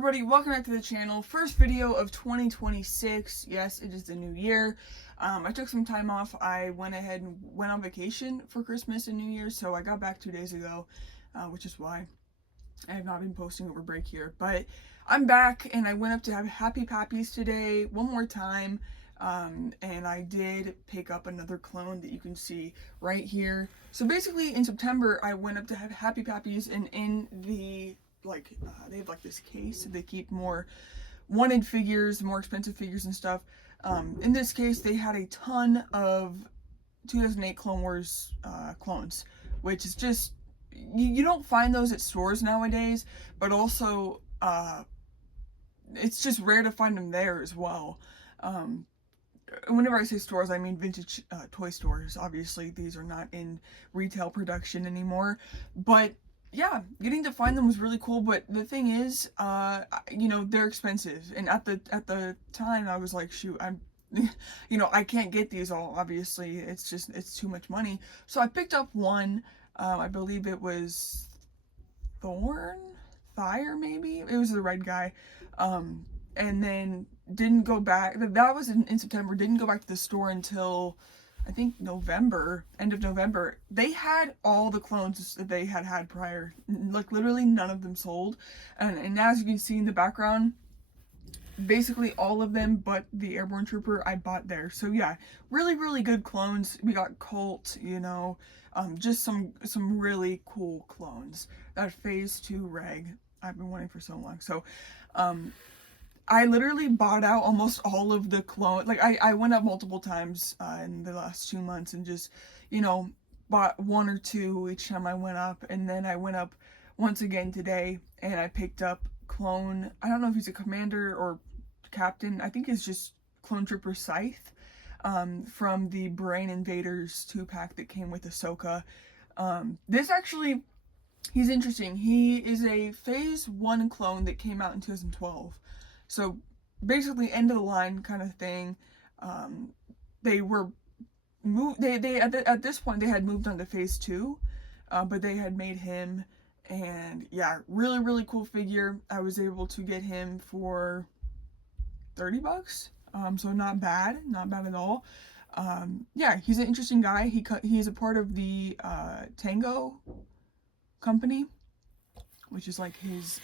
everybody, welcome back to the channel. First video of 2026. Yes, it is the new year. I took some time off. I went ahead and went on vacation for Christmas and New Year's, so I got back 2 days ago, which is why I have not been posting over break here. But I'm back, and I went up to have Happy Pappies today one more time, and I did pick up another clone that you can see right here. So basically, in September, I went up to have Happy Pappies, and in the they have like this case. They keep more wanted figures, more expensive figures and stuff. In this case, they had a ton of 2008 Clone Wars clones, which is just, you don't find those at stores nowadays, but also it's just rare to find them there as well. Whenever I say stores, I mean vintage toy stores. Obviously, these are not in retail production anymore, but yeah, getting to find them was really cool. But the thing is, they're expensive, and at the time I was like, shoot, I can't get these all. Obviously, it's too much money. So I picked up one. I believe it was Thyre, maybe. It was the red guy, and then didn't go back. That was in September. Didn't go back to the store until I think November, end of November. They had all the clones that they had prior. Like, literally none of them sold. And as you can see in the background, basically all of them but the Airborne Trooper I bought there. So yeah, really, really good clones. We got Colt, just some really cool clones. That Phase 2 Reg I've been wanting for so long. So, I literally bought out almost all of the clone. Like, I went up multiple times in the last 2 months and just, bought one or two each time I went up. And then I went up once again today and I picked up clone. I don't know if he's a commander or captain. I think it's just Clone Trooper Scythe from the Brain Invaders 2-pack that came with Ahsoka. This actually, he's interesting. He is a Phase 1 clone that came out in 2012. So basically end of the line kind of thing. They were moved. They at this point they had moved on to Phase 2, but they had made him, and yeah, really, really cool figure. I was able to get him for $30. So not bad at all. Yeah, he's an interesting guy. He is a part of the Tango company, which is like his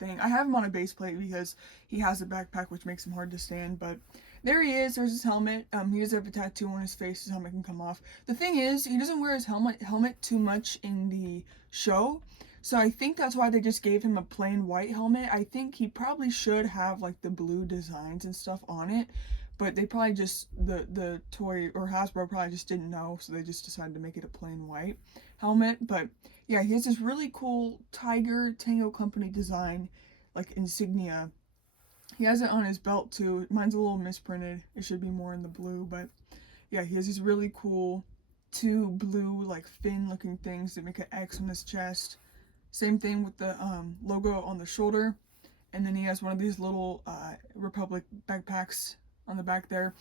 thing. I have him on a base plate because he has a backpack, which makes him hard to stand, but there he is. There's his helmet. He does have a tattoo on his face. His helmet can come off. The thing is, he doesn't wear his helmet too much in the show, so I think that's why they just gave him a plain white helmet. I think he probably should have like the blue designs and stuff on it, but they probably just, the toy or Hasbro probably just didn't know, so they just decided to make it a plain white helmet. But yeah, he has this really cool Tiger Tango Company design, like insignia. He has it on his belt too. Mine's a little misprinted. It should be more in the blue, but yeah, he has these really cool 2 blue like fin looking things that make an X on his chest. Same thing with the logo on the shoulder, and then he has one of these little Republic backpacks on the back there.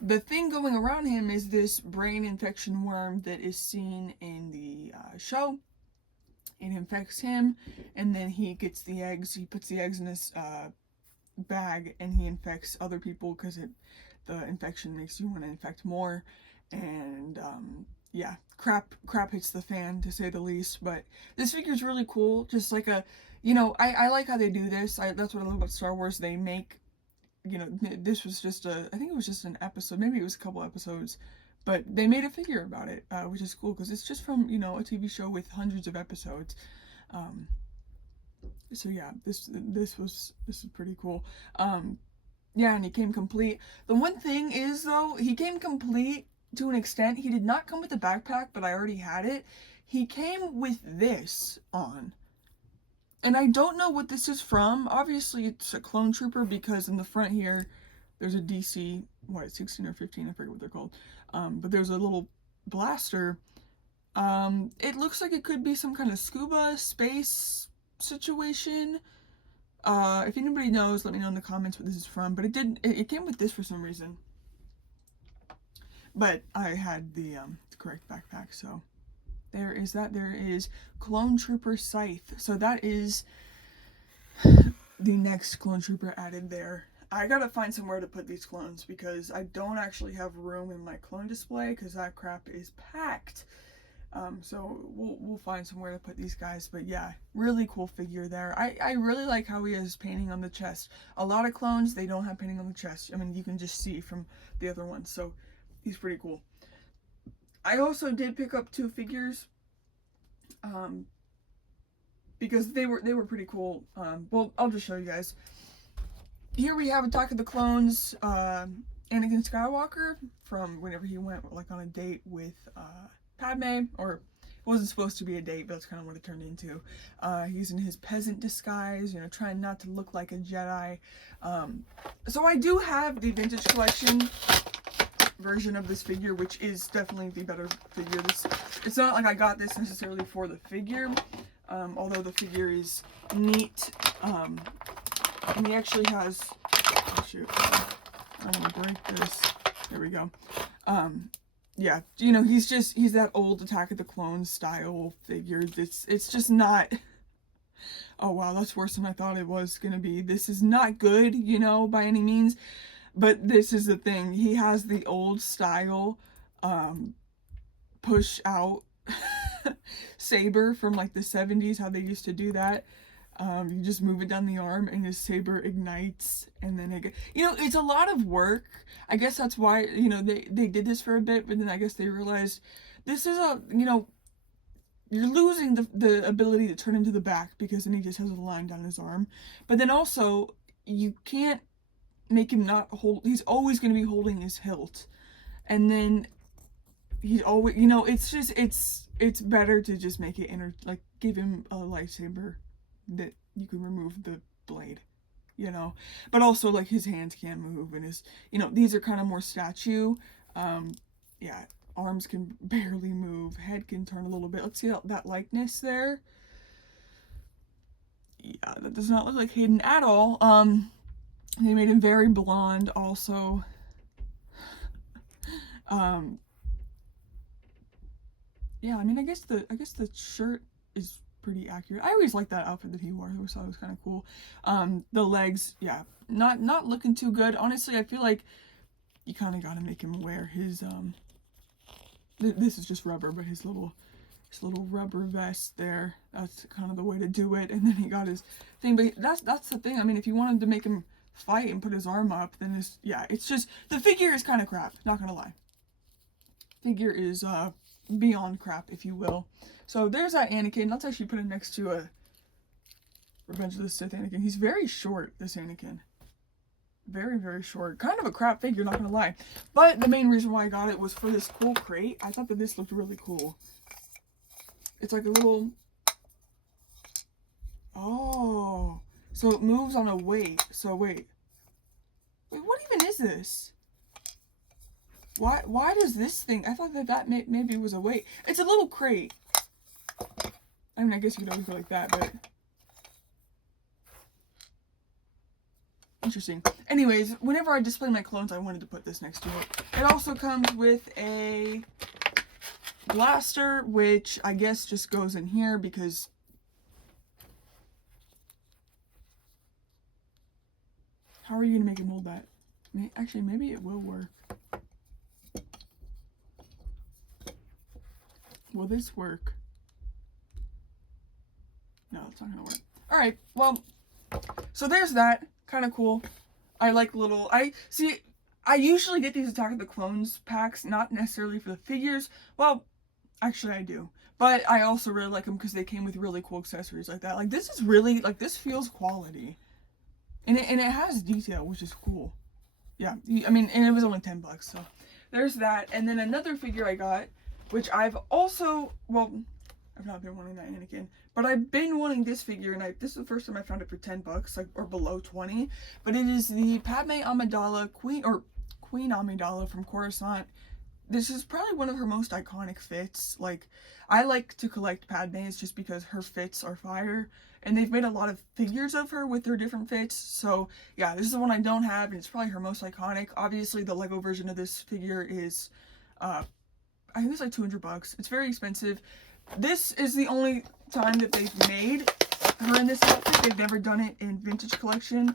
The thing going around him is this brain infection worm that is seen in the show. It infects him, and then he gets the eggs. He puts the eggs in his bag, and he infects other people because the infection makes you want to infect more. And yeah, crap hits the fan, to say the least. But this figure is really cool. Just like a, I like how they do this. That's what I love about Star Wars. They make, this was just I think it was just an episode. Maybe it was a couple episodes. But they made a figure about it, which is cool because it's just from, a TV show with hundreds of episodes. So yeah, this is pretty cool. Yeah, and he came complete. The one thing is, though, he came complete to an extent. He did not come with the backpack, but I already had it. He came with this on. And I don't know what this is from. Obviously, it's a Clone Trooper because in the front here, there's a DC, 16 or 15, I forget what they're called. But there's a little blaster. It looks like it could be some kind of scuba space situation. If anybody knows, let me know in the comments what this is from. But it came with this for some reason. But I had the correct backpack, so there is that. There is Clone Trooper Scythe. So that is the next clone trooper added there. I gotta find somewhere to put these clones because I don't actually have room in my clone display because that crap is packed. So we'll find somewhere to put these guys, but yeah, really cool figure there. I really like how he has painting on the chest. A lot of clones, they don't have painting on the chest. I mean, you can just see from the other ones, so he's pretty cool. I also did pick up 2 figures, because they were pretty cool. Well, I'll just show you guys. Here we have Attack of the Clones, Anakin Skywalker from whenever he went like on a date with Padme, or it wasn't supposed to be a date, but that's kind of what it turned into. He's in his peasant disguise, you know, trying not to look like a Jedi. So I do have the vintage collection version of this figure, which is definitely the better figure. It's not like I got this necessarily for the figure, although the figure is neat. And he actually has, oh shoot, I don't want to break this. There we go. Yeah, you know, he's that old Attack of the Clones style figure. It's just not, oh wow, that's worse than I thought it was gonna be. This is not good, you know, by any means, but this is the thing. He has the old style, push out saber from like the 70s, how they used to do that. You just move it down the arm and his saber ignites, and then it, you know, it's a lot of work. I guess that's why, you know, they did this for a bit, but then I guess they realized this is a, you know, you're losing the ability to turn into the back because then he just has a line down his arm. But then also you can't make him not hold, he's always going to be holding his hilt, and then he's always, you know, it's just, it's better to just make it like give him a lightsaber that you can remove the blade, you know, but also like his hands can't move, and his, you know, these are kind of more statue. Yeah, arms can barely move, head can turn a little bit. Let's see that likeness there. Yeah, that does not look like Hayden at all. They made him very blonde also. Yeah, I mean, I guess the shirt is pretty accurate. I always liked that outfit that he wore. I always thought it was kind of cool. The legs, yeah, not looking too good. Honestly, I feel like you kind of got to make him wear his this is just rubber, but his little rubber vest there. That's kind of the way to do it. And then he got his thing, but that's the thing. I mean, if you wanted to make him fight and put his arm up, then it's just, the figure is kind of crap, not gonna lie. Figure is beyond crap, if you will. So there's that Anakin. Let's actually put him next to a Revenge of the Sith Anakin. He's very short, this Anakin. Very, very short. Kind of a crap figure, not gonna lie. But the main reason why I got it was for this cool crate. I thought that this looked really cool. It's like a little, oh, so it moves on a weight. So wait, what even is this? Why does this thing, I thought that maybe was a weight. It's a little crate. I mean, I guess you could always go like that, but interesting. Anyways, whenever I display my clones, I wanted to put this next to it. It also comes with a blaster, which I guess just goes in here because how are you gonna make him hold that? Actually, maybe it will work. Will this work? No, it's not gonna work. Alright, well, so there's that. Kind of cool. I like little, I usually get these Attack of the Clones packs, not necessarily for the figures. Well, actually I do. But I also really like them because they came with really cool accessories like that. Like, this is really, like, this feels quality. And it has detail, which is cool. Yeah, I mean, and it was only $10, so there's that. And then another figure I got, which I've also, well, I've not been wanting that Anakin, but I've been wanting this figure, and this is the first time I found it for $10, like, or below 20. But it is the Padme Amidala Queen Amidala from Coruscant. This is probably one of her most iconic fits. Like, I like to collect Padmes just because her fits are fire, and they've made a lot of figures of her with their different fits. So yeah, this is the one I don't have, and it's probably her most iconic. Obviously, the Lego version of this figure is, I think it's like $200. It's very expensive. This is the only time that they've made her in this outfit. They've never done it in vintage collection,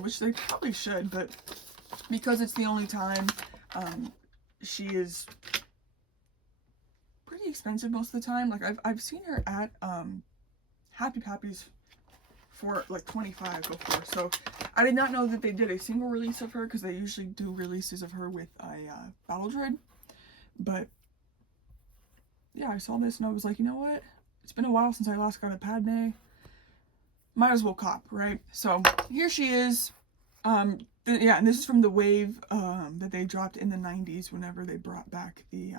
which they probably should, but because it's the only time, she is pretty expensive most of the time. Like I've seen her at Happy Pappy's for like 25 before, so I did not know that they did a single release of her, because they usually do releases of her with a battle dread. But yeah, I saw this and I was like, you know what? It's been a while since I last got a Padme. Might as well cop, right? So here she is. Yeah, and this is from the wave that they dropped in the 90s whenever they brought back the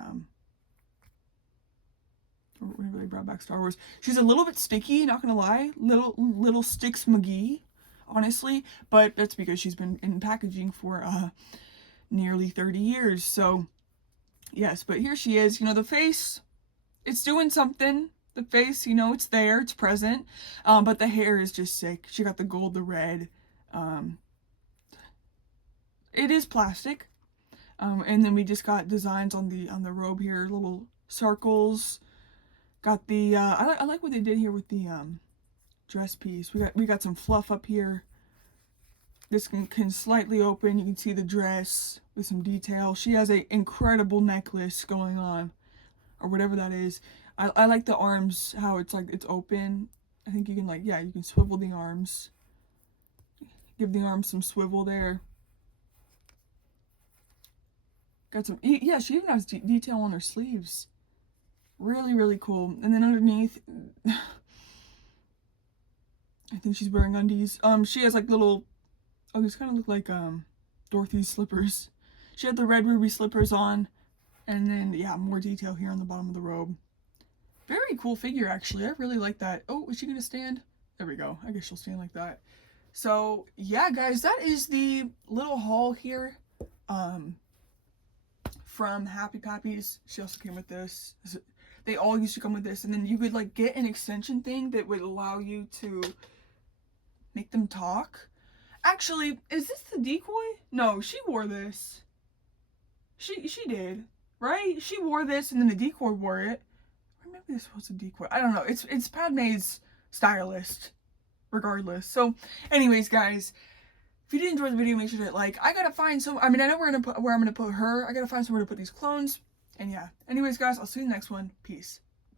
or whenever they brought back Star Wars. She's a little bit sticky, not gonna lie. Little Sticks McGee, honestly, but that's because she's been in packaging for nearly 30 years. So yes, but here she is. You know, the face, it's doing something. The face, you know, it's there, it's present. But the hair is just sick. She got the gold, the red. It is plastic. And then we just got designs on the robe here, little circles. Got the I like what they did here with the dress piece. We got some fluff up here. This can slightly open. You can see the dress with some detail. She has an incredible necklace going on, or whatever that is. I like the arms, how it's like it's open. I think you can like, yeah, you can swivel the arms. Give the arms some swivel there. Got some, yeah, she even has detail on her sleeves. Really, really cool. And then underneath, I think she's wearing undies. She has like little, oh, these kind of look like Dorothy's slippers. She had the red ruby slippers on, and then yeah, more detail here on the bottom of the robe. Very cool figure, actually. I really like that. Oh, is she gonna stand? There we go. I guess she'll stand like that. So yeah, guys, that is the little haul here from Happy Pappy's. She also came with this. They all used to come with this, and then you could like get an extension thing that would allow you to make them talk. Actually, is this the decoy? No, she wore this. She did, right? She wore this, and then the decoy wore it. Or maybe this was a decoy. I don't know. It's Padme's stylist, regardless. So, anyways, guys, if you did enjoy the video, make sure to hit like. I gotta find some. I mean, I know where I'm gonna put her. I gotta find somewhere to put these clones. And yeah. Anyways, guys, I'll see you in the next one. Peace.